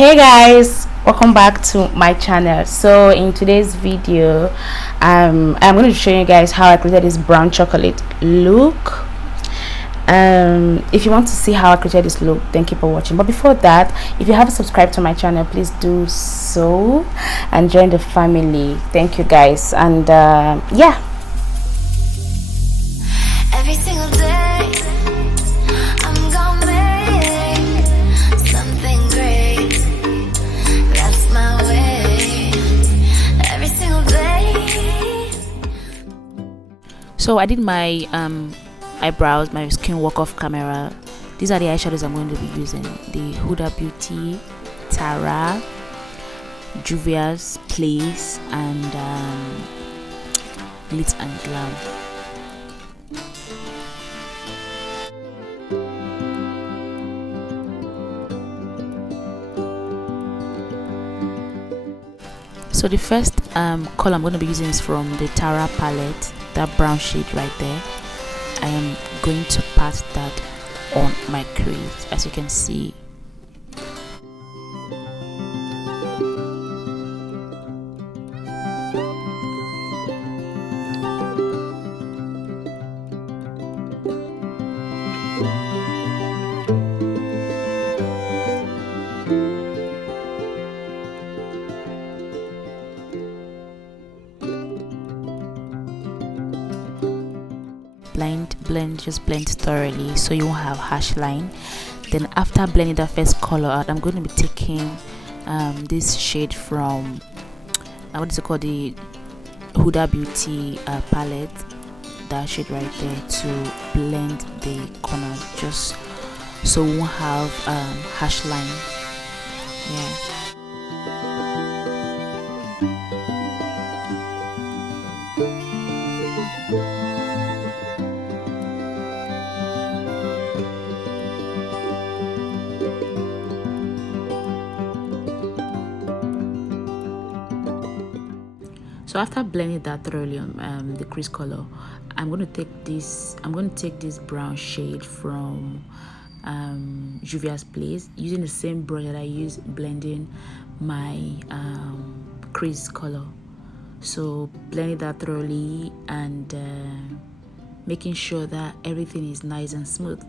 Hey guys, welcome back to my channel. So in today's video I'm going to show you guys how I created this brown chocolate look. If you want to see how I created this look, then keep on watching. But before that, if you haven't subscribed to my channel, please do so and join the family. Thank you guys. And yeah, every single day I'm gonna make something great. That's my way. Every single day. So I did my eyebrows, my skin walk off camera. These are the eyeshadows I'm going to be using: the Huda Beauty, Tara, Juvia's Place, and Glitz and Glam. So the first color I'm going to be using is from the Tara palette, that brown shade right there. I am going to pat that on my crease, as you can see. Just blend thoroughly so you won't have harsh line. Then after blending that first color out, I'm going to be taking this shade from what is it called, the Huda Beauty palette, that shade right there, to blend the corner just so we won't have harsh line. Yeah. So after blending that thoroughly on the crease color, I'm going to take this brown shade from Juvia's Place, using the same brush that I use blending my crease color. So blending that thoroughly and making sure that everything is nice and smooth.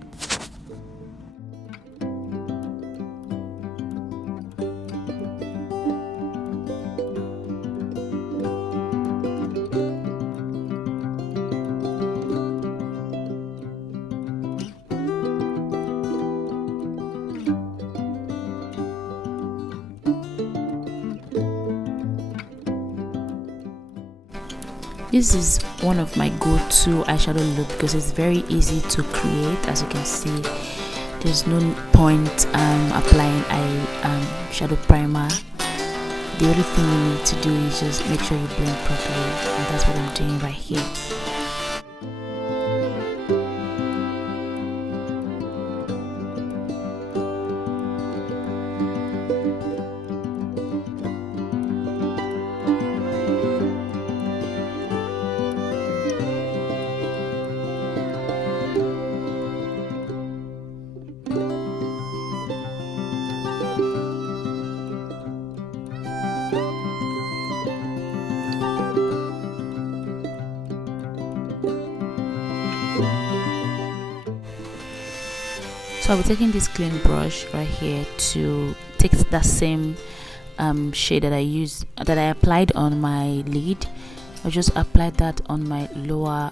This is one of my go-to eyeshadow look because it's very easy to create. As you can see, there's no point applying shadow primer. The only thing you need to do is just make sure you blend properly, and that's what I'm doing right here. So I'll be taking this clean brush right here to take that same shade that I applied on my lid. I'll just apply that on my lower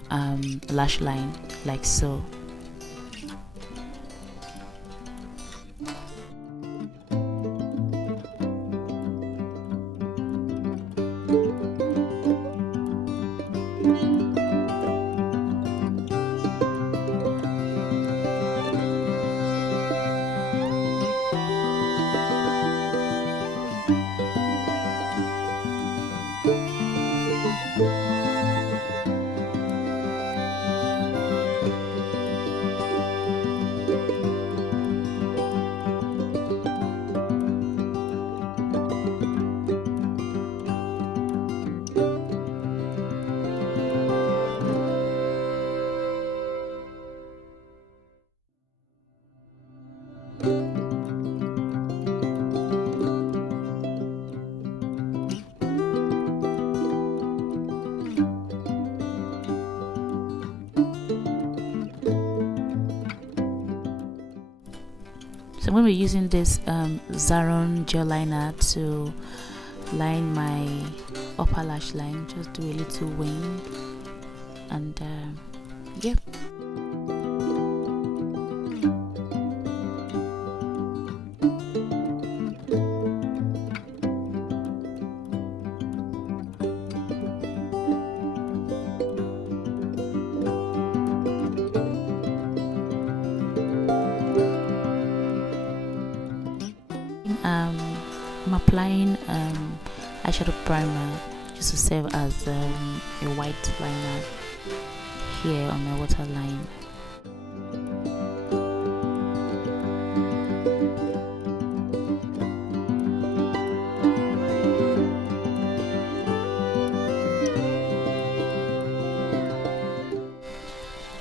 lash line, like so. I'm going to be using this Zaron gel liner to line my upper lash line. Just do a little wing, and yep. I'm applying eyeshadow primer just to serve as a white liner here on my waterline.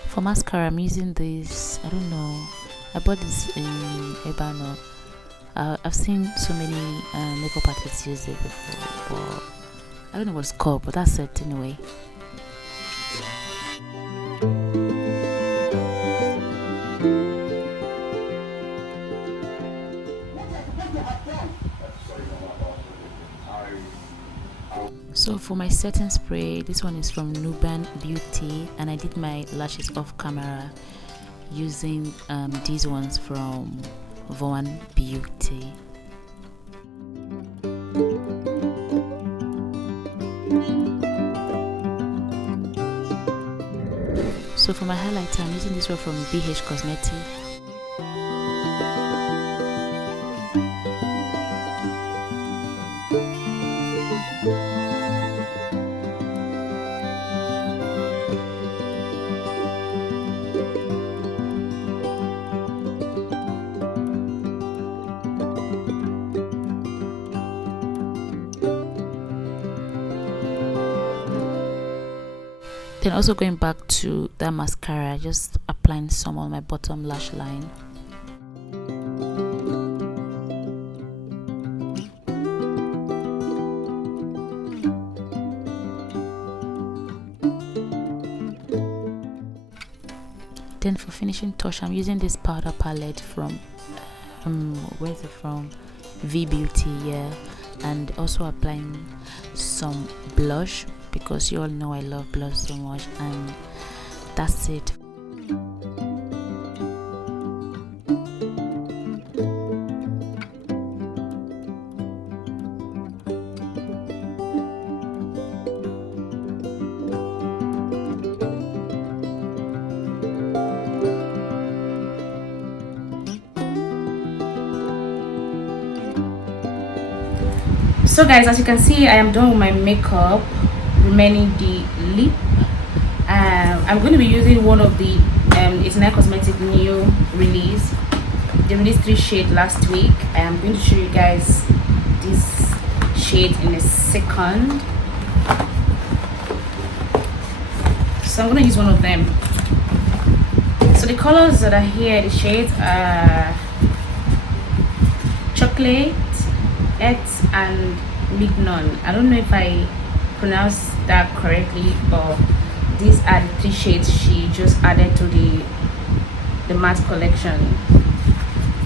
For mascara, I'm using this, I don't know, I bought this in Ebano. I've seen so many makeup artists use it before, but I don't know what it's called, but that's it anyway. So for my setting spray, this one is from Nuban Beauty, and I did my lashes off camera using these ones from Von Beauty. So for my highlighter, I'm using this one from BH Cosmetics. Then also going back to that mascara, just applying some on my bottom lash line. Then for finishing touch, I'm using this powder palette from where's it from? V Beauty, yeah. And also applying some blush, because you all know I love blush so much, and that's it. So guys, as you can see, I am done with my makeup, remaining the lip. I'm going to be using one of the it's Sonia Cosmetic new release. They released 3 shades last week. I am going to show you guys this shade in a second. So I'm going to use one of them. So the colors that are here, the shades are chocolate, earth, and mignon. I don't know if I pronounced that correctly, but these are the 3 shades she just added to the matte collection,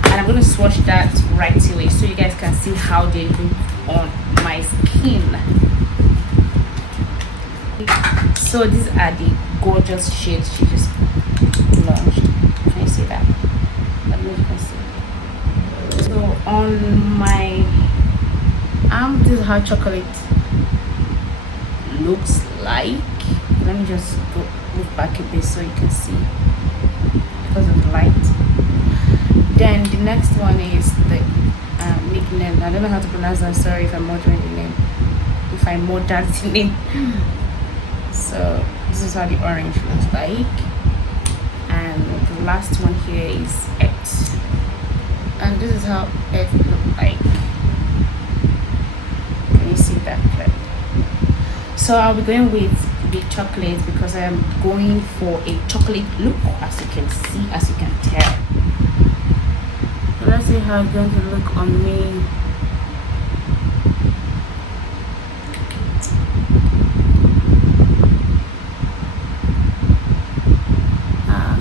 and I'm going to swatch that right away so you guys can see how they look on my skin. So these are the gorgeous shades she just launched. Can you see that? I don't know if you can see. So on my arm, this is how chocolate looks like. Let me just move back a bit so you can see because of the light. Then the next one is the mignon. I don't know how to pronounce that. Sorry if I'm murdering the name. If I murdered the name. So this is how the orange looks like, and the last one here is X, and this is how it looks like. Can you see that clearly? So I'll be going with the chocolate because I am going for a chocolate look, as you can see, as you can tell. So let's see how it's going to look on me.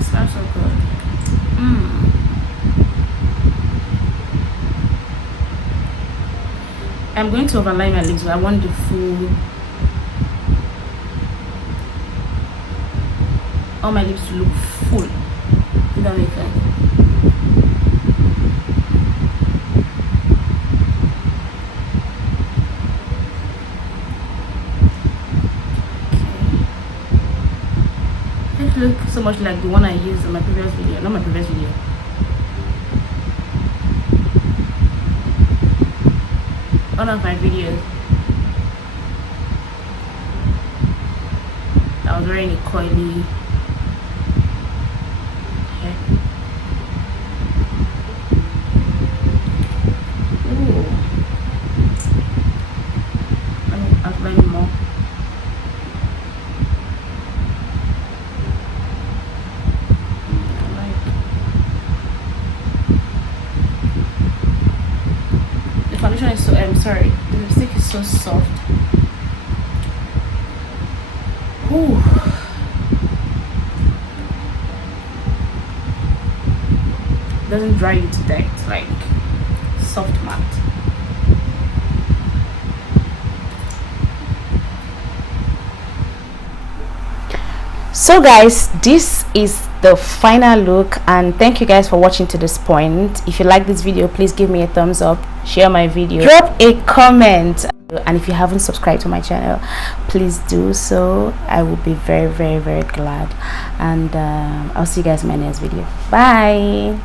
Smells so good. I'm going to overline my lips, but I want the full, all my lips to look full. Does that make sense? It looks so much like the one I used in my previous video. Not my previous video. One of my videos. I was wearing a coily hair. Ooh. I'm applying more. Foundation is so I'm sorry, the lipstick is so soft. Ooh. It doesn't dry you to death, it's like soft matte. So guys, this is the final look, and thank you guys for watching to this point. If you like this video, please give me a thumbs up, share my video, drop a comment, and if you haven't subscribed to my channel, please do so. I will be very, very, very glad. And I'll see you guys in my next video. Bye.